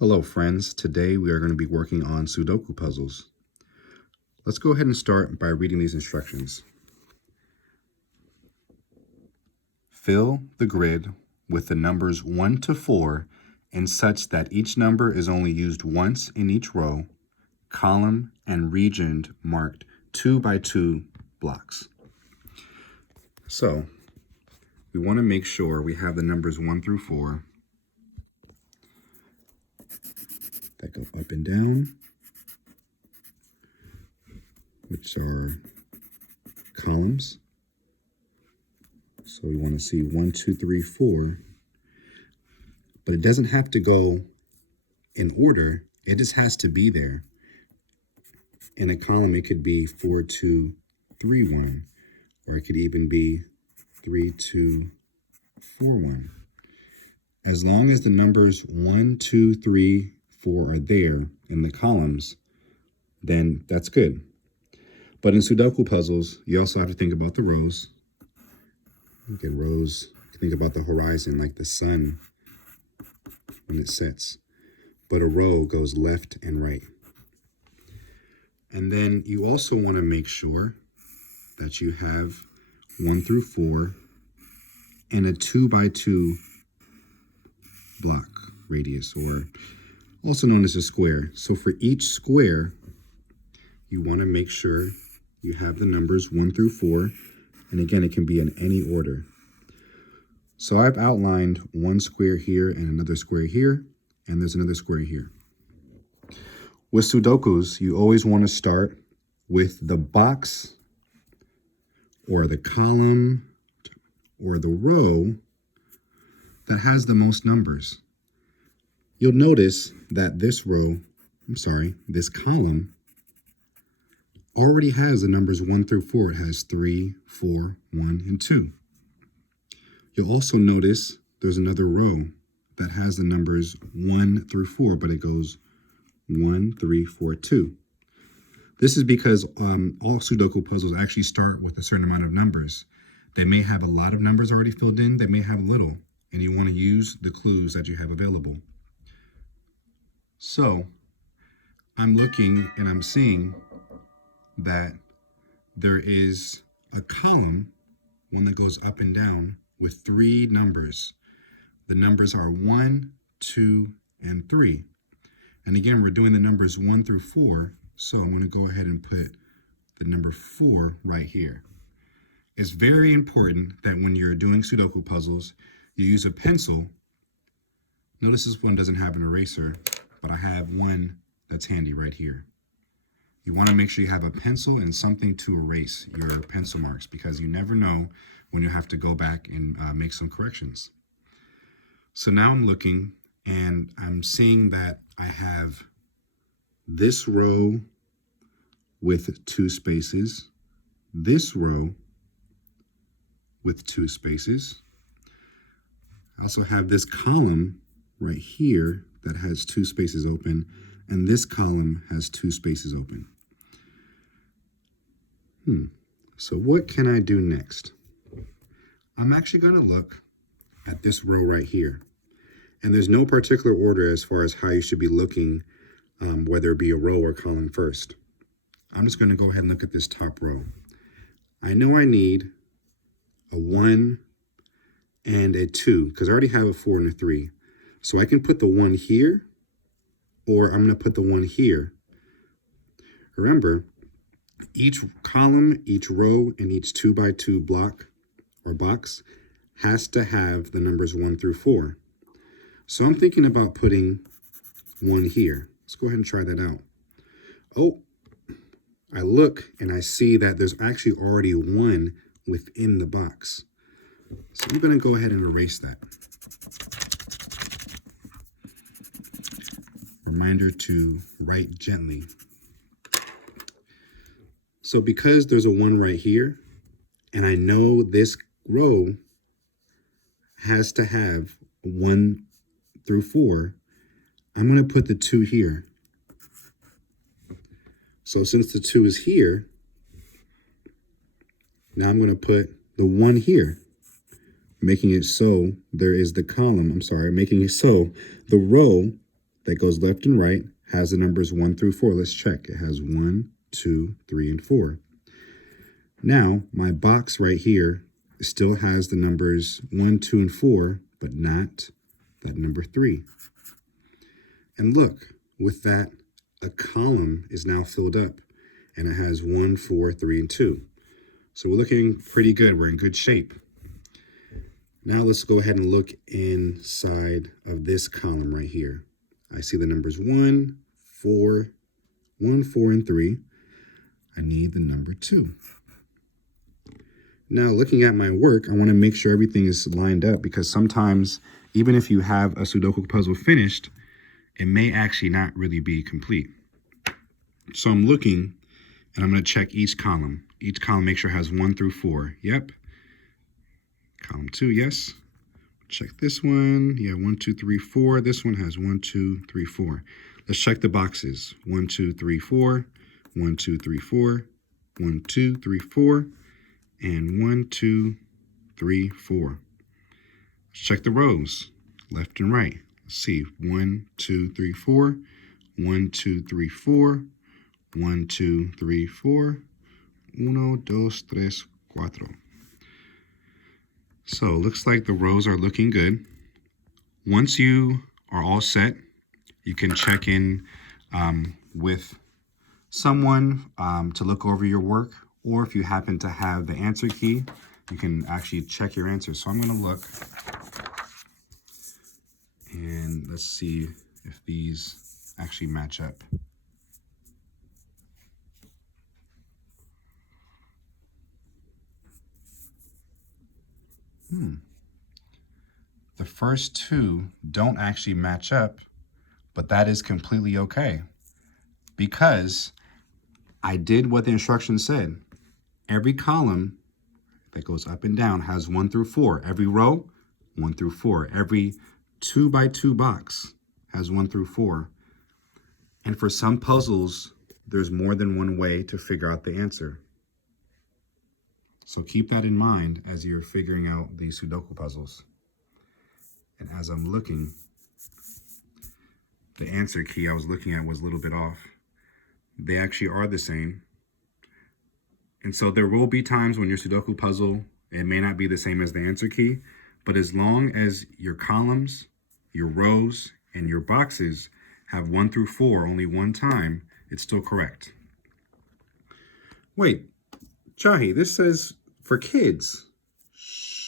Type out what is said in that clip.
Hello friends, today we are going to be working on Sudoku puzzles. Let's go ahead and start by reading these instructions. Fill the grid with the numbers 1 to 4 in such that each number is only used once in each row, column, and region marked 2 by 2 blocks. So, we want to make sure we have the numbers 1 through 4 that go up and down, which are columns. So we want to see 1, 2, 3, 4. But it doesn't have to go in order. It just has to be there. In a column, it could be 4, 2, 3, 1. Or it could even be 3, 2, 4, 1. As long as the numbers 1, 2, 3, 4 are there in the columns, then that's good. But in Sudoku puzzles, you also have to think about the rows. Look at rows. Think about the horizon, like the sun when it sets. But a row goes left and right. And then you also want to make sure that you have 1 through 4 in a 2 by 2 block radius, or also known as a square. So for each square, you want to make sure you have the numbers 1 through 4. And again, it can be in any order. So I've outlined one square here and another square here, and there's another square here. With Sudokus, you always want to start with the box or the column or the row that has the most numbers. You'll notice that this column already has the numbers 1 through 4. It has 3, 4, 1, and 2. You'll also notice there's another row that has the numbers 1 through 4, but it goes 1, 3, 4, 2. This is because all Sudoku puzzles actually start with a certain amount of numbers. They may have a lot of numbers already filled in, they may have little, and you want to use the clues that you have available. So, I'm looking and I'm seeing that there is a column, one that goes up and down, with 3 numbers. The numbers are 1, 2, and 3. And again, we're doing the numbers 1 through 4, so I'm going to go ahead and put the number 4 right here. It's very important that when you're doing Sudoku puzzles, you use a pencil. Notice this one doesn't have an eraser, but I have one that's handy right here. You want to make sure you have a pencil and something to erase your pencil marks, because you never know when you have to go back and make some corrections. So now I'm looking and I'm seeing that I have this row with 2 spaces, this row with 2 spaces. I also have this column right here that has 2 spaces open, and this column has 2 spaces open. So what can I do next? I'm actually going to look at this row right here. And there's no particular order as far as how you should be looking, whether it be a row or column first. I'm just going to go ahead and look at this top row. I know I need a 1 and a 2, because I already have a 4 and a 3. So I can put the 1 here, or I'm going to put the 1 here. Remember, each column, each row, and each 2 by 2 block or box has to have the numbers 1 through 4. So I'm thinking about putting 1 here. Let's go ahead and try that out. Oh, I look and I see that there's actually already 1 within the box. So I'm going to go ahead and erase that. Reminder to write gently. So because there's a 1 right here, and I know this row has to have 1 through 4, I'm going to put the 2 here. So since the 2 is here, now I'm going to put the 1 here, making it so there is the column, making it so the row that goes left and right has the numbers 1 through 4. Let's check. It has 1, 2, 3, and 4. Now, my box right here still has the numbers 1, 2, and 4, but not that number 3. And look, with that, a column is now filled up, and it has 1, 4, 3, and 2. So we're looking pretty good. We're in good shape. Now let's go ahead and look inside of this column right here. I see the numbers 1, 4, 1, 4, and 3. I need the number 2. Now, looking at my work, I want to make sure everything is lined up, because sometimes, even if you have a Sudoku puzzle finished, it may actually not really be complete. So I'm looking, and I'm going to check each column. Each column, make sure it has 1 through 4. Yep. Column 2, yes. Check this one. Yeah, 1, 2, 3, 4. This one has 1, 2, 3, 4. Let's check the boxes. 1, 2, 3, 4. 1, 2, 3, 4. 1, 2, 3, 4. And 1, 2, 3, 4. Let's check the rows, left and right. Let's see. 1, 2, 3, 4. 1, 2, 3, 4. 1, 2, 3, 4. 1, 2, 3, 4. So it looks like the rows are looking good. Once you are all set, you can check in with someone to look over your work, or if you happen to have the answer key, you can actually check your answers. So I'm going to look, and let's see if these actually match up. The first two don't actually match up, but that is completely okay, because I did what the instructions said. Every column that goes up and down has 1 through 4. Every row, 1 through 4. Every 2 by 2 box has 1 through 4. And for some puzzles, there's more than one way to figure out the answer. So keep that in mind as you're figuring out these Sudoku puzzles. And as I'm looking, the answer key I was looking at was a little bit off. They actually are the same. And so there will be times when your Sudoku puzzle, it may not be the same as the answer key, but as long as your columns, your rows, and your boxes have 1 through 4 only one time, it's still correct. Wait, Jahi, this says for kids. Shh.